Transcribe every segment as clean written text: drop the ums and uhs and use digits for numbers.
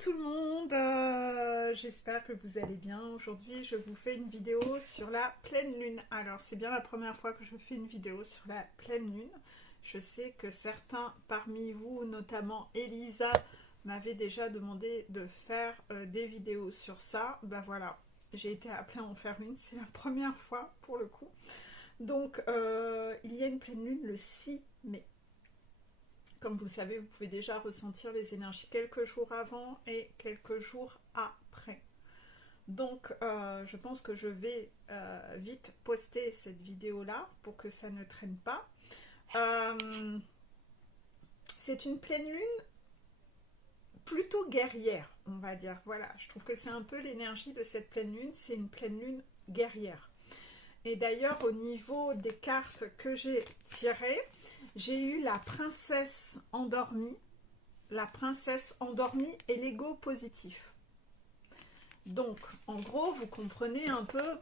tout le monde, j'espère que vous allez bien. Aujourd'hui je vous fais une vidéo sur la pleine lune. Alors c'est bien la première fois que je fais une vidéo sur la pleine lune. Je sais que certains parmi vous, notamment Elisa, m'avaient déjà demandé de faire des vidéos sur ça. Ben voilà, j'ai été appelée à en faire une, c'est la première fois pour le coup. Donc il y a une pleine lune le 6 mai. Comme vous le savez, vous pouvez déjà ressentir les énergies quelques jours avant et quelques jours après. Donc, je pense que je vais vite poster cette vidéo-là pour que ça ne traîne pas. C'est une pleine lune plutôt guerrière, on va dire. Voilà, je trouve que c'est un peu l'énergie de cette pleine lune. C'est une pleine lune guerrière. Et d'ailleurs, au niveau des cartes que j'ai tirées, j'ai eu la princesse endormie et l'ego positif. Donc, en gros, vous comprenez un peu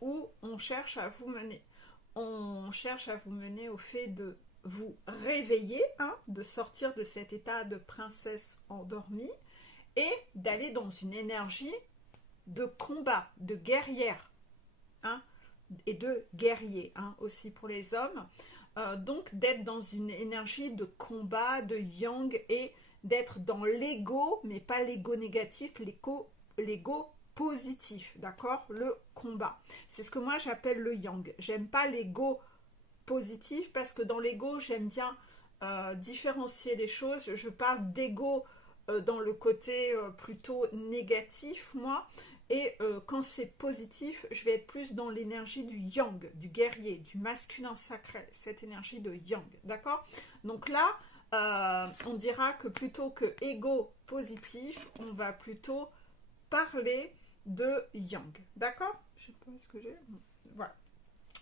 où on cherche à vous mener. On cherche à vous mener au fait de vous réveiller, de sortir de cet état de princesse endormie et d'aller dans une énergie de combat, de guerrière, et de guerrier aussi pour les hommes. Donc d'être dans une énergie de combat, de yang, et d'être dans l'ego, mais pas l'ego négatif, l'ego positif, d'accord? Le combat. C'est ce que moi j'appelle le yang. J'aime pas l'ego positif parce que dans l'ego, j'aime bien différencier les choses. Je parle d'ego dans le côté plutôt négatif, moi. Et quand c'est positif, je vais être plus dans l'énergie du yang, du guerrier, du masculin sacré, cette énergie de yang, d'accord? Donc là, on dira que plutôt que ego positif, on va plutôt parler de yang, d'accord? Je sais pas ce que j'ai. Voilà.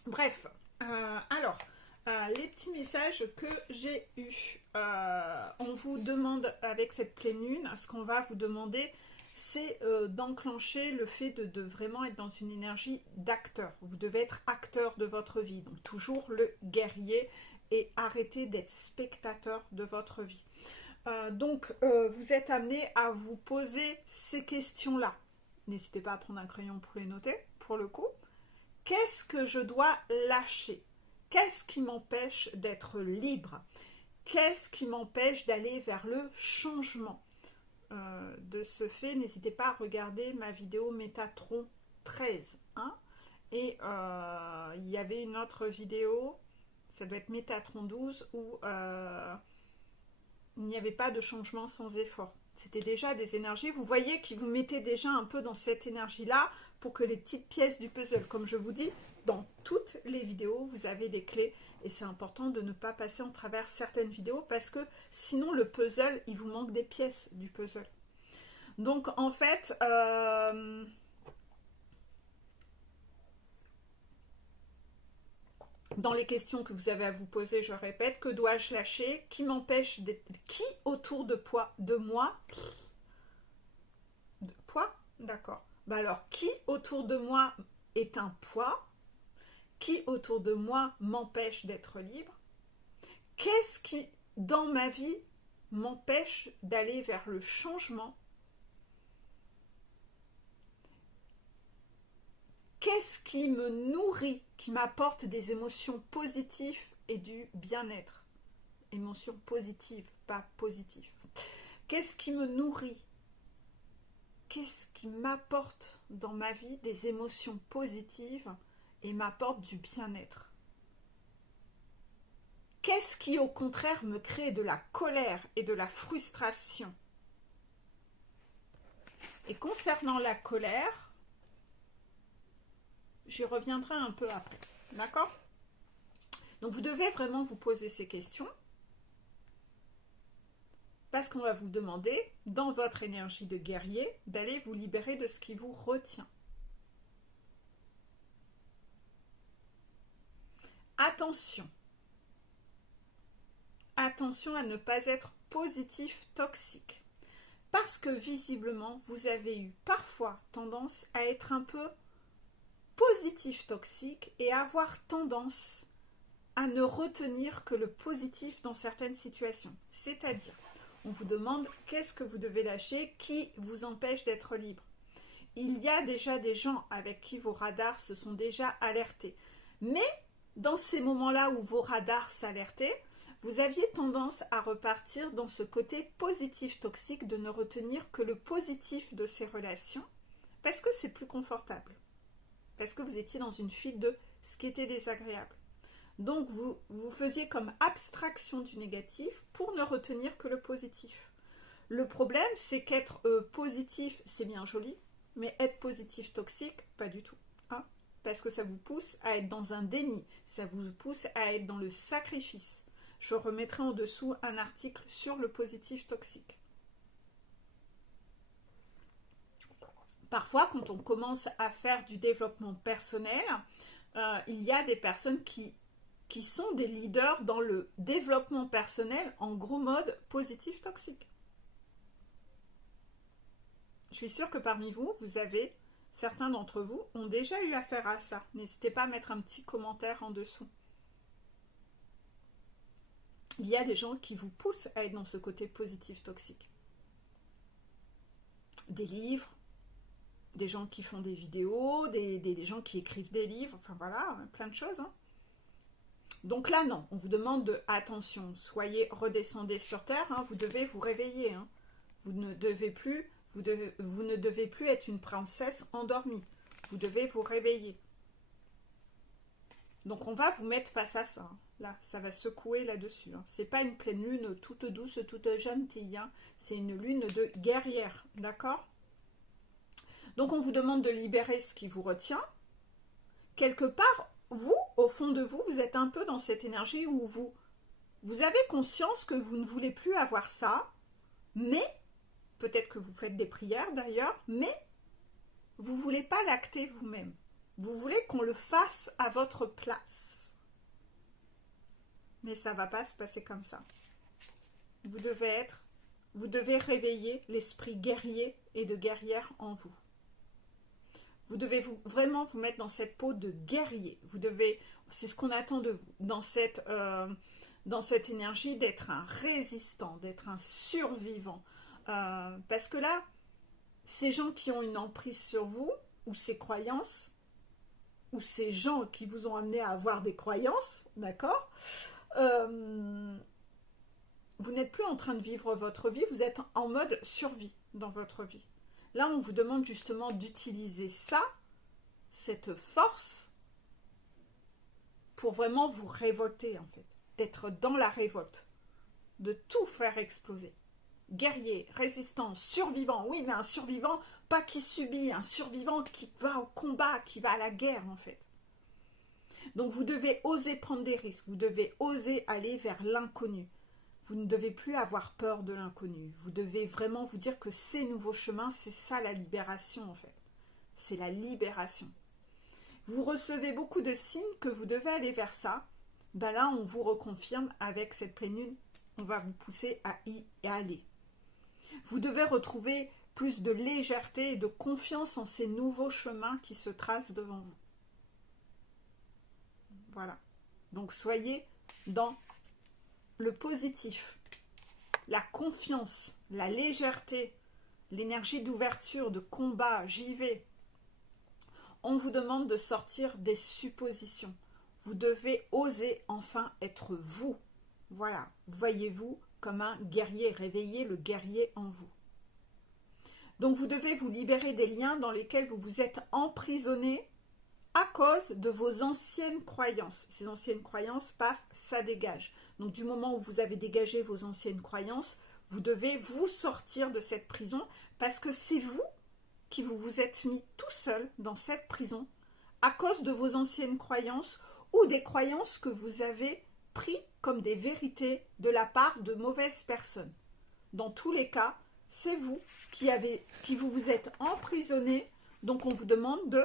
Bref, alors, les petits messages que j'ai eus. On vous demande avec cette pleine lune, ce qu'on va vous demander, c'est d'enclencher le fait de vraiment être dans une énergie d'acteur. Vous devez être acteur de votre vie, donc toujours le guerrier, et arrêter d'être spectateur de votre vie. Donc vous êtes amené à vous poser ces questions-là. N'hésitez pas à prendre un crayon pour les noter, pour le coup. Qu'est-ce que je dois lâcher? Qu'est-ce qui m'empêche d'être libre? Qu'est-ce qui m'empêche d'aller vers le changement? De ce fait, n'hésitez pas à regarder ma vidéo Métatron 13. Et il y avait une autre vidéo, ça doit être Métatron 12, où il n'y avait pas de changement sans effort. C'était déjà des énergies, vous voyez, qui vous mettez déjà un peu dans cette énergie-là pour que les petites pièces du puzzle, comme je vous dis, dans toutes les vidéos, vous avez des clés. Et c'est important de ne pas passer en travers certaines vidéos parce que sinon le puzzle, il vous manque des pièces du puzzle. Donc en fait, dans les questions que vous avez à vous poser, je répète, que dois-je lâcher? Qui m'empêche d'être... Qui autour de moi? De poids? D'accord. Bah alors, qui autour de moi est un poids? Qui autour de moi m'empêche d'être libre? Qu'est-ce qui, dans ma vie, m'empêche d'aller vers le changement? Qu'est-ce qui me nourrit, qui m'apporte des émotions positives et du bien-être? Émotions positives, pas positives. Qu'est-ce qui me nourrit? Qu'est-ce qui m'apporte dans ma vie des émotions positives et m'apporte du bien-être? Qu'est-ce qui, au contraire, me crée de la colère et de la frustration? Et concernant la colère, j'y reviendrai un peu après. D'accord? Donc, vous devez vraiment vous poser ces questions parce qu'on va vous demander, dans votre énergie de guerrier, d'aller vous libérer de ce qui vous retient. Attention. Attention à ne pas être positif toxique. Parce que visiblement, vous avez eu parfois tendance à être un peu positif toxique et avoir tendance à ne retenir que le positif dans certaines situations. C'est-à-dire, On vous demande qu'est-ce que vous devez lâcher, qui vous empêche d'être libre. Il y a déjà des gens avec qui vos radars se sont déjà alertés. Mais dans ces moments-là où vos radars s'alertaient, vous aviez tendance à repartir dans ce côté positif toxique, de ne retenir que le positif de ces relations, parce que c'est plus confortable. Parce que vous étiez dans une fuite de ce qui était désagréable. Donc vous faisiez comme abstraction du négatif pour ne retenir que le positif. Le problème, c'est qu'être positif, c'est bien joli, mais être positif toxique, pas du tout. Hein, parce que ça vous pousse à être dans un déni, ça vous pousse à être dans le sacrifice. Je remettrai en dessous un article sur le positif toxique. Parfois, quand on commence à faire du développement personnel, il y a des personnes qui sont des leaders dans le développement personnel en gros mode positif toxique. Je suis sûre que parmi vous, certains d'entre vous ont déjà eu affaire à ça. N'hésitez pas à mettre un petit commentaire en dessous. Il y a des gens qui vous poussent à être dans ce côté positif toxique. Des livres, des gens qui font des vidéos, des gens qui écrivent des livres, enfin voilà, plein de choses. Hein. Donc là, non, on vous demande de, attention, redescendez sur terre, hein, vous devez vous réveiller. Hein. Vous ne devez plus être une princesse endormie. Vous devez vous réveiller. Donc on va vous mettre face à ça. Hein. Là, ça va secouer là-dessus. Hein. C'est pas une pleine lune toute douce, toute gentille. Hein. C'est une lune de guerrière. D'accord ? Donc on vous demande de libérer ce qui vous retient. Quelque part, vous, au fond de vous, vous êtes un peu dans cette énergie où vous avez conscience que vous ne voulez plus avoir ça, mais, peut-être que vous faites des prières d'ailleurs, mais vous ne voulez pas l'acter vous-même. Vous voulez qu'on le fasse à votre place. Mais ça ne va pas se passer comme ça. Vous devez réveiller l'esprit guerrier et de guerrière en vous. Vous devez vraiment vous mettre dans cette peau de guerrier. C'est ce qu'on attend de vous, dans cette énergie d'être un résistant, d'être un survivant. Parce que là, ces gens qui ont une emprise sur vous, ou ces croyances, ou ces gens qui vous ont amené à avoir des croyances, d'accord, vous n'êtes plus en train de vivre votre vie, vous êtes en mode survie dans votre vie. Là, on vous demande justement d'utiliser ça, cette force, pour vraiment vous révolter, en fait. D'être dans la révolte. De tout faire exploser. Guerrier, résistant, survivant. Oui, mais un survivant, pas qui subit, un survivant qui va au combat, qui va à la guerre, en fait. Donc, vous devez oser prendre des risques. Vous devez oser aller vers l'inconnu. Vous ne devez plus avoir peur de l'inconnu. Vous devez vraiment vous dire que ces nouveaux chemins, c'est ça la libération en fait. C'est la libération. Vous recevez beaucoup de signes que vous devez aller vers ça. Ben là, on vous reconfirme avec cette pleine lune. On va vous pousser à y aller. Vous devez retrouver plus de légèreté et de confiance en ces nouveaux chemins qui se tracent devant vous. Voilà. Donc soyez dans le positif, la confiance, la légèreté, l'énergie d'ouverture, de combat, j'y vais. On vous demande de sortir des suppositions. Vous devez oser enfin être vous. Voilà, voyez-vous comme un guerrier, réveillez le guerrier en vous. Donc vous devez vous libérer des liens dans lesquels vous vous êtes emprisonné à cause de vos anciennes croyances. Ces anciennes croyances, paf, ça dégage. Donc du moment où vous avez dégagé vos anciennes croyances, vous devez vous sortir de cette prison parce que c'est vous qui vous êtes mis tout seul dans cette prison à cause de vos anciennes croyances ou des croyances que vous avez pris comme des vérités de la part de mauvaises personnes. Dans tous les cas, c'est vous qui vous êtes emprisonné, donc on vous demande de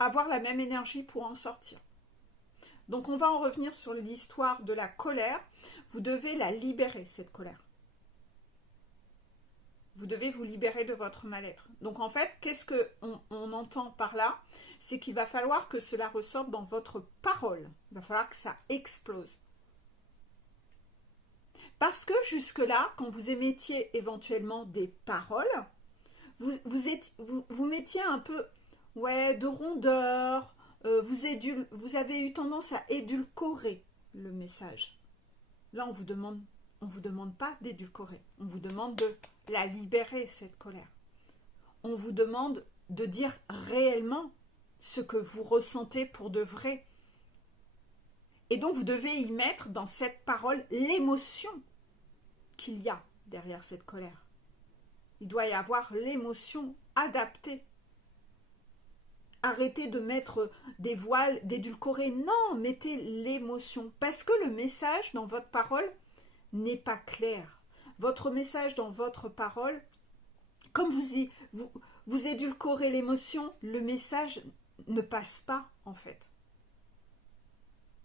avoir la même énergie pour en sortir. Donc on va en revenir sur l'histoire de la colère. Vous devez la libérer, cette colère. Vous devez vous libérer de votre mal-être. Donc en fait, qu'est-ce qu'on entend par là? C'est qu'il va falloir que cela ressorte dans votre parole. Il va falloir que ça explose. Parce que jusque-là, quand vous émettiez éventuellement des paroles, vous mettiez un peu ouais, de rondeur, vous avez eu tendance à édulcorer le message. Là, on vous demande pas d'édulcorer, on vous demande de la libérer, cette colère. On vous demande de dire réellement ce que vous ressentez pour de vrai. Et donc, vous devez y mettre dans cette parole l'émotion qu'il y a derrière cette colère. Il doit y avoir l'émotion adaptée. Arrêtez de mettre des voiles, d'édulcorer. Non, mettez l'émotion. Parce que le message dans votre parole n'est pas clair. Votre message dans votre parole, comme vous édulcorez l'émotion, le message ne passe pas en fait.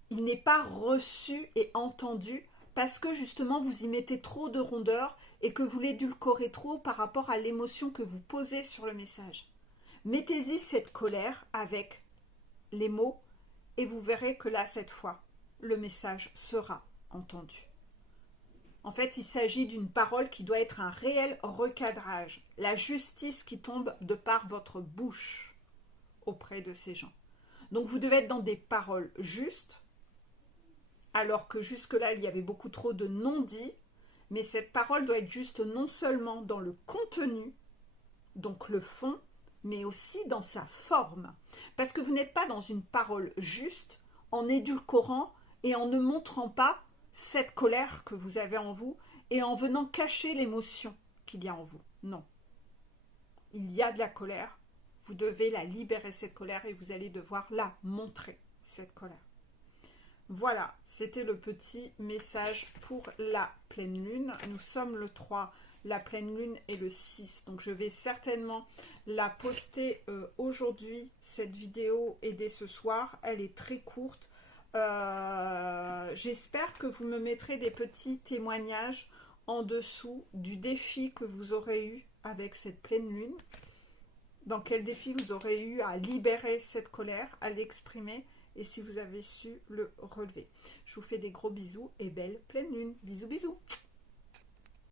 Il n'est pas reçu et entendu parce que justement vous y mettez trop de rondeur et que vous l'édulcorez trop par rapport à l'émotion que vous posez sur le message. Mettez-y cette colère avec les mots et vous verrez que là, cette fois, le message sera entendu. En fait, il s'agit d'une parole qui doit être un réel recadrage, la justice qui tombe de par votre bouche auprès de ces gens. Donc vous devez être dans des paroles justes, alors que jusque-là, il y avait beaucoup trop de non-dits, mais cette parole doit être juste non seulement dans le contenu, donc le fond, mais aussi dans sa forme. Parce que vous n'êtes pas dans une parole juste en édulcorant et en ne montrant pas cette colère que vous avez en vous et en venant cacher l'émotion qu'il y a en vous. Non. Il y a de la colère. Vous devez la libérer, cette colère, et vous allez devoir la montrer, cette colère. Voilà, c'était le petit message pour la pleine lune. Nous sommes le 3, la pleine lune est le 6. Donc je vais certainement la poster aujourd'hui, cette vidéo, et dès ce soir. Elle est très courte. J'espère que vous me mettrez des petits témoignages en dessous du défi que vous aurez eu avec cette pleine lune. Dans quel défi vous aurez eu à libérer cette colère, à l'exprimer, et si vous avez su le relever. Je vous fais des gros bisous et belle pleine lune. Bisous, bisous.